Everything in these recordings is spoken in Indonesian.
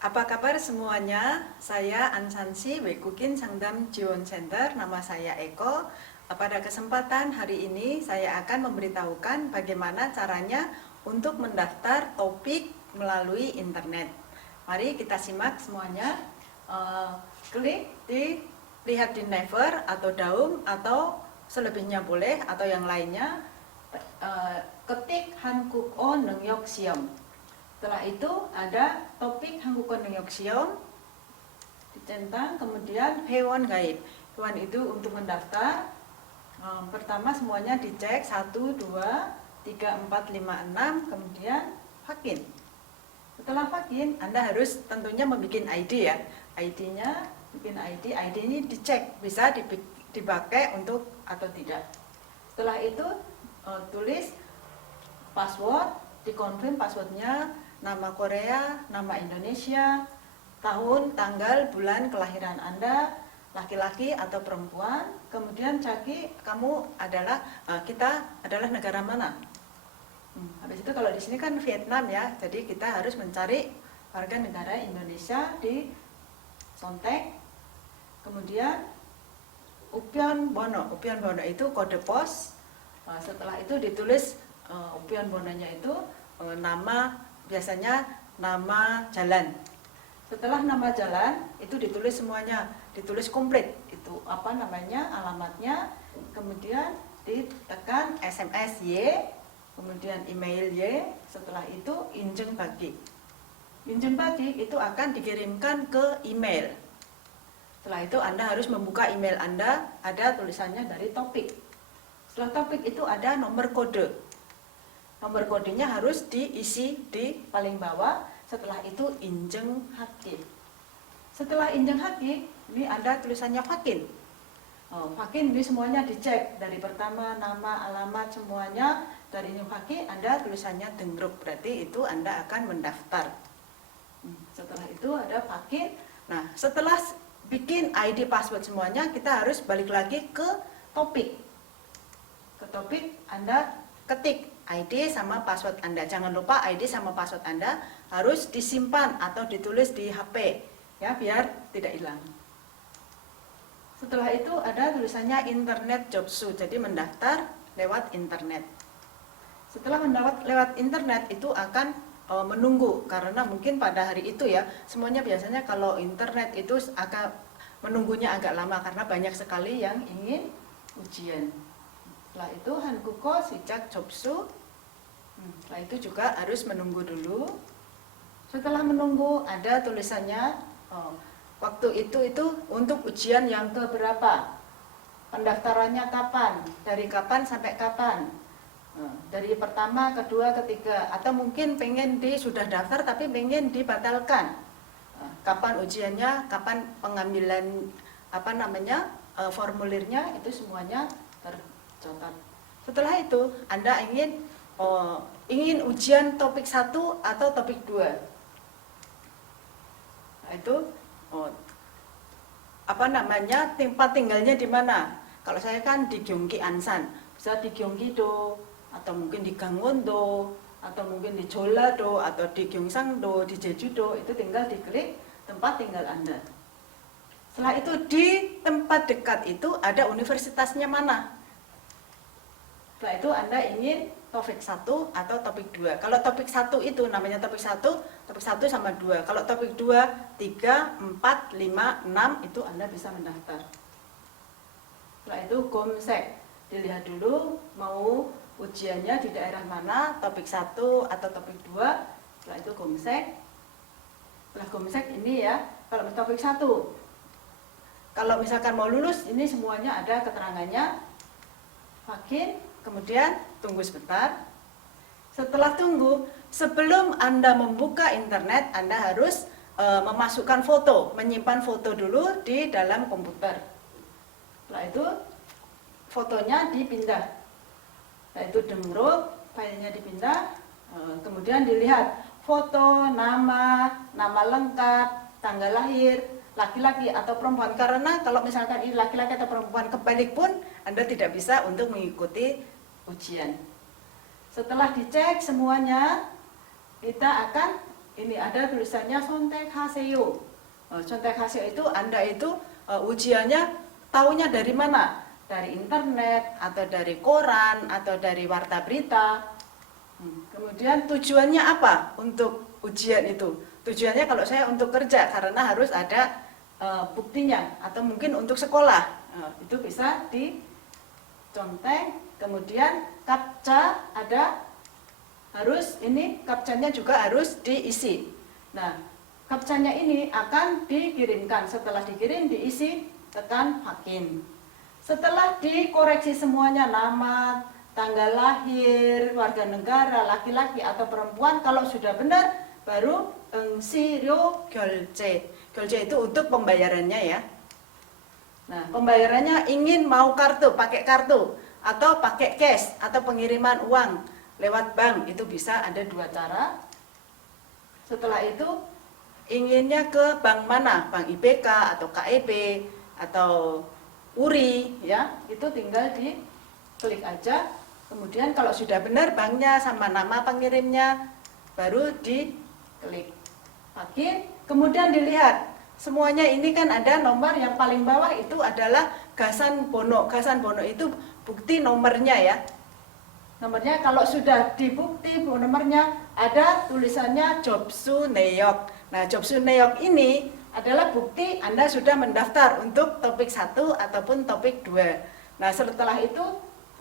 Apa kabar semuanya? Saya Ansansi Wekukin Sangdam Jiwon Center, nama saya Eko. Pada kesempatan hari ini saya akan memberitahukan bagaimana caranya untuk mendaftar topik melalui internet. Mari kita simak semuanya. Klik di lihat di Naver atau Daum atau selebihnya boleh atau yang lainnya. Ketik Hankuko Nengyok Siom. Setelah itu ada topik Hankuko Nengyok Siom dicentang, kemudian hewan gaib. Hewan itu untuk mendaftar. Pertama semuanya dicek 1, 2, 3, 4, 5, 6, kemudian vakin. Setelah vakin, Anda harus tentunya membuat ID ya. ID-nya, bikin ID ini dicek bisa dipakai untuk atau tidak. Setelah itu tulis password, dikonfirm passwordnya, nama Korea, nama Indonesia, tahun, tanggal, bulan kelahiran Anda, laki-laki atau perempuan, kemudian cari kamu adalah kita adalah negara mana. Habis itu kalau di sini kan Vietnam ya, jadi kita harus mencari warga negara Indonesia di Sontek. Kemudian Upyon Bono itu kode pos. Setelah itu ditulis Upyon Bononya itu nama, biasanya nama jalan. Setelah nama jalan itu ditulis semuanya, ditulis komplit itu apa namanya, alamatnya, kemudian ditekan SMS Y, kemudian email Y. Setelah itu injeng bagi itu akan dikirimkan ke email. Setelah itu Anda harus membuka email Anda, ada tulisannya dari topik. Setelah topik itu ada nomor kode. Nomor kodenya harus diisi di paling bawah. Setelah itu injeng haki. Setelah injeng haki, ini ada tulisannya vakin. Vakin ini semuanya dicek dari pertama nama, alamat semuanya. Dari injeng haki ada tulisannya dengruk, berarti itu Anda akan mendaftar. Setelah itu ada vakin. Nah, setelah bikin ID password semuanya, kita harus balik lagi ke topik. Ke topik Anda ketik ID sama password Anda. Jangan lupa ID sama password Anda harus disimpan atau ditulis di HP ya, biar tidak hilang. Setelah itu ada tulisannya internet jobsu, jadi mendaftar lewat internet. Setelah mendaftar lewat internet itu akan menunggu, karena mungkin pada hari itu ya, semuanya biasanya kalau internet itu akan menunggunya agak lama karena banyak sekali yang ingin ujian. Setelah itu Hankuko Sijak Jobsu. Setelah itu juga harus menunggu dulu. Setelah menunggu ada tulisannya waktu itu untuk ujian yang keberapa, pendaftarannya kapan, dari kapan sampai kapan, dari pertama, kedua, ketiga, atau mungkin pengen sudah daftar tapi pengen dibatalkan, kapan ujiannya, kapan pengambilan formulirnya, itu semuanya tercatat. Setelah itu Anda ingin ujian topik 1 atau topik 2. Nah, itu tempat tinggalnya di mana. Kalau saya kan di Gyeonggi Ansan, bisa di Gyeonggi-do atau mungkin di Gangwon-do atau mungkin di Jeolla-do atau di Gyeongsang-do, di Jeju-do, itu tinggal diklik tempat tinggal Anda. Setelah itu di tempat dekat itu ada universitasnya mana. Setelah itu Anda ingin topik 1 atau topik 2. Kalau topik 1 itu namanya topik 1 sama 2. Kalau topik 2, 3, 4, 5, 6 itu Anda bisa mendaftar. Setelah itu gomsek, dilihat dulu mau ujiannya di daerah mana, topik 1 atau topik 2. Setelah itu gomsek. Setelah gomsek ini ya, kalau topik 1, kalau misalkan mau lulus, ini semuanya ada keterangannya. Vakin. Kemudian tunggu sebentar. Setelah tunggu, sebelum Anda membuka internet, Anda harus memasukkan foto, menyimpan foto dulu di dalam komputer. Setelah itu fotonya dipindah. Setelah itu dengruk, filenya dipindah. Kemudian dilihat foto, nama lengkap, tanggal lahir, laki-laki atau perempuan. Karena kalau misalkan ini laki-laki atau perempuan kebalik pun Anda tidak bisa untuk mengikuti ujian. Setelah dicek semuanya, kita akan ini ada tulisannya 선택하세요. 선택하세요 itu Anda itu ujiannya taunya dari mana? Dari internet, atau dari koran, atau dari warta berita. Kemudian tujuannya apa untuk ujian itu? Tujuannya kalau saya untuk kerja, karena harus ada buktinya, atau mungkin untuk sekolah. Itu bisa dicontek. Kemudian captcha ada, harus ini captchanya juga harus diisi. Nah, captchanya ini akan dikirimkan. Setelah dikirim, diisi, tekan hakin. Setelah dikoreksi semuanya, nama, tanggal lahir, warga negara, laki-laki atau perempuan, kalau sudah benar, baru 응시료 결제. 결제 itu untuk pembayarannya ya. Nah, pembayarannya ingin mau kartu, pakai kartu, atau pakai cash, atau pengiriman uang lewat bank, itu bisa ada dua cara. Setelah itu, inginnya ke bank mana? Bank IBK, atau KEB, atau URI, ya, itu tinggal diklik aja. Kemudian kalau sudah benar banknya sama nama pengirimnya, baru diklik hakin. Kemudian dilihat, semuanya ini kan ada nomor yang paling bawah itu adalah gasan bono. Gasan bono itu bukti nomornya ya. Nomornya kalau sudah dibukti nomornya ada tulisannya Jobsu Neyok. Nah, Jobsu Neyok ini adalah bukti Anda sudah mendaftar untuk topik 1 ataupun topik 2. Nah, setelah itu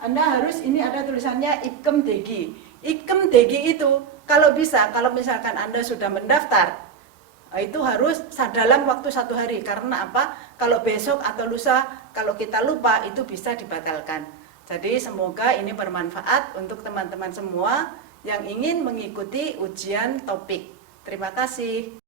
Anda harus, ini ada tulisannya Ikem Degi. Ikem Degi itu kalau bisa, kalau misalkan Anda sudah mendaftar, itu harus dalam waktu 1 hari. Karena apa? Kalau besok atau lusa, kalau kita lupa, itu bisa dibatalkan. Jadi semoga ini bermanfaat untuk teman-teman semua yang ingin mengikuti ujian topik. Terima kasih.